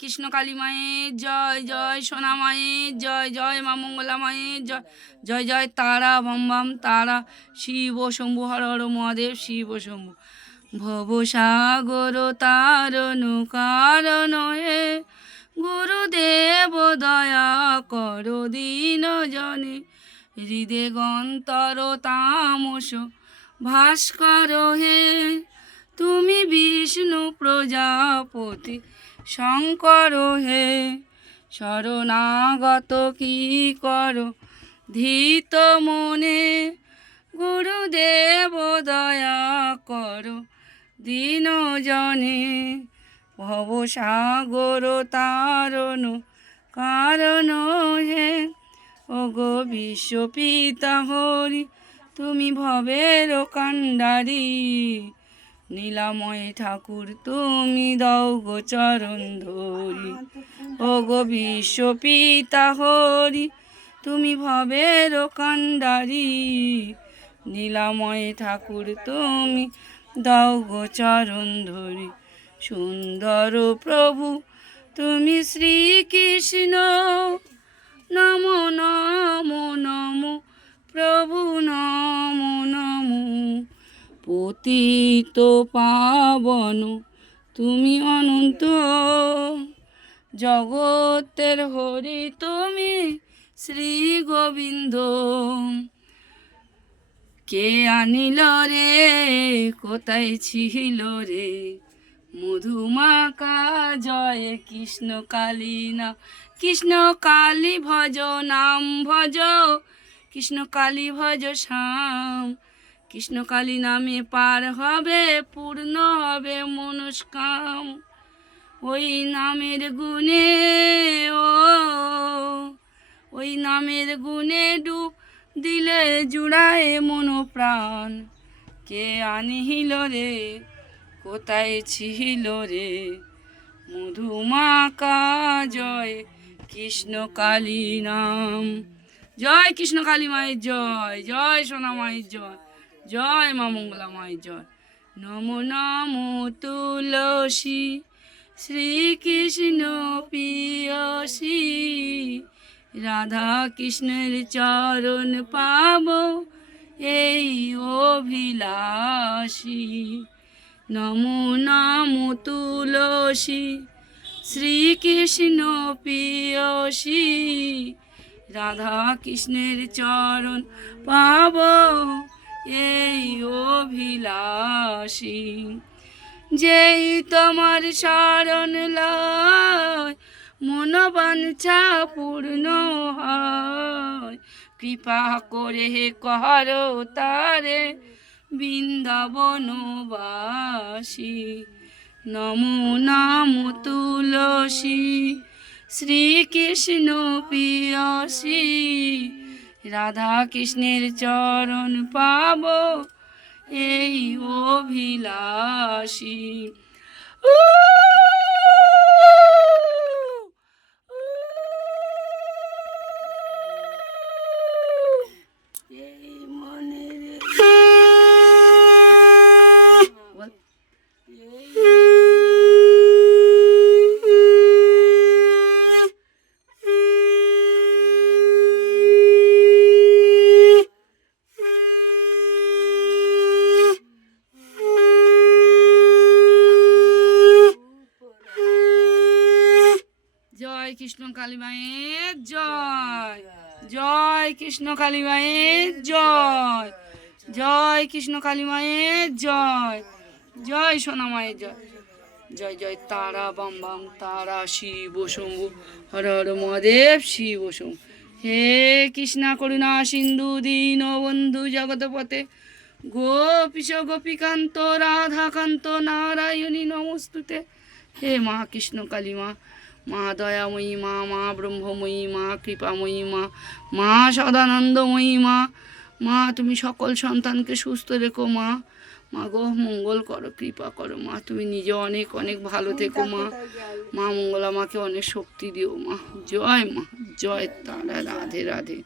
কৃষ্ণ কালী মায়ের জয়, জয় সোনা মায়ের জয়, জয় মা মঙ্গলা মায়ের জয়, জয় জয় তারা বম বম তারা, শিব শম্ভু হর হর মহাদেব, শিব শম্ভু। ভবসাগর তারণ কারণ হে, গুরুদেব দয়া করো দীন জনে, হৃদে গন্তর তামস ভাস্কর হে, তুমি বিষ্ণু প্রজাপতি শঙ্কর হে, শরণাগত কি করো ধীত মনে, গুরুদেব দয়া করো দীন জনে, ভবসাগর তারণ কারণ হে, ওগো বিশ্বপিতা হরি তুমি ভবের কাণ্ডারি, নীলাময় ঠাকুর তুমি দাও গো চরণ ধরি, ওগো বিশ্বপিতা হরি তুমি ভবের কাণ্ডারি, নীলাময় ঠাকুর তুমি দাও গো চরণ ধরি, সুন্দর প্রভু তুমি শ্রীকৃষ্ণ, নমো নমো নমো প্রভু নমো নমো, পতিত পাবন তুমি অনন্ত, জগতের হরি তুমি শ্রী গোবিন্দ, কে আনিল রে কোথায় ছিল রে, মধুমাকা জয় কৃষ্ণ কালী না, কৃষ্ণ কালী ভজ নাম ভজ, কৃষ্ণ কালী ভজ শ্যাম, কৃষ্ণ কালী নামে পার হবে পূর্ণ হবে মনস্কাম, ওই নামের গুণে ওই নামের গুণে ডুব দিলে জুড়ায় মন প্রাণ, কে আনিল রে কোথায় ছিল রে, মধুমাকা জয় কৃষ্ণ কালী নাম, জয় কৃষ্ণ কালী মায়ের জয়, জয় সোনা মায়ের জয়, জয় মা মঙ্গলা মায়ের জয়। নমো নমো তুলসী শ্রীকৃষ্ণ প্রিয়সী, রাধা কৃষ্ণের চরণ পাব এই অভিলাষী, নমো নমো তুলসী শ্রীকৃষ্ণ প্রিয়সী, রাধা কৃষ্ণের চরণ পাব এই অভিলাষী, যেই তোমার শরণ লয় মন বাঞ্ছা পূর্ণ হয়, কৃপা করে করো তারে বৃন্দাবনবাসী, নমো নমো তুলসী শ্রীকৃষ্ণ প্রিয়সী, রাধা কৃষ্ণের চরণ পাব এই অভিলাষী। জয় কৃষ্ণ কালী মায়ের জয়, জয় কৃষ্ণ কালী মায়ের জয়, জয় কৃষ্ণ কালী মায়ের জয়, জয় সোনা মায়ের জয়, জয় জয় তারা বাম বাম তারা, শিব শম্ভু হর হর মহাদেব, শিব শম্ভু। হে কৃষ্ণা করুণা সিন্ধু দীন বন্ধু জগৎপতে, গোপীশ গোপীকান্ত রাধাকান্ত নারায়ণী নমস্তুতে, হে মা কৃষ্ণ কালী মা, মা দয়াময়ী মা, মা ব্রহ্মময়ী মা, কৃপাময়ী মা, মা সদানন্দময়ী মা, মা তুমি সকল সন্তানকে সুস্থ রেখো মা, মা গো মঙ্গল করো কৃপা করো মা, তুমি নিজে অনেক অনেক ভালো থেকো মা, মা মঙ্গলা মাকে অনেক শক্তি দিও মা, জয় মা, জয় তারা, রাধে রাধে।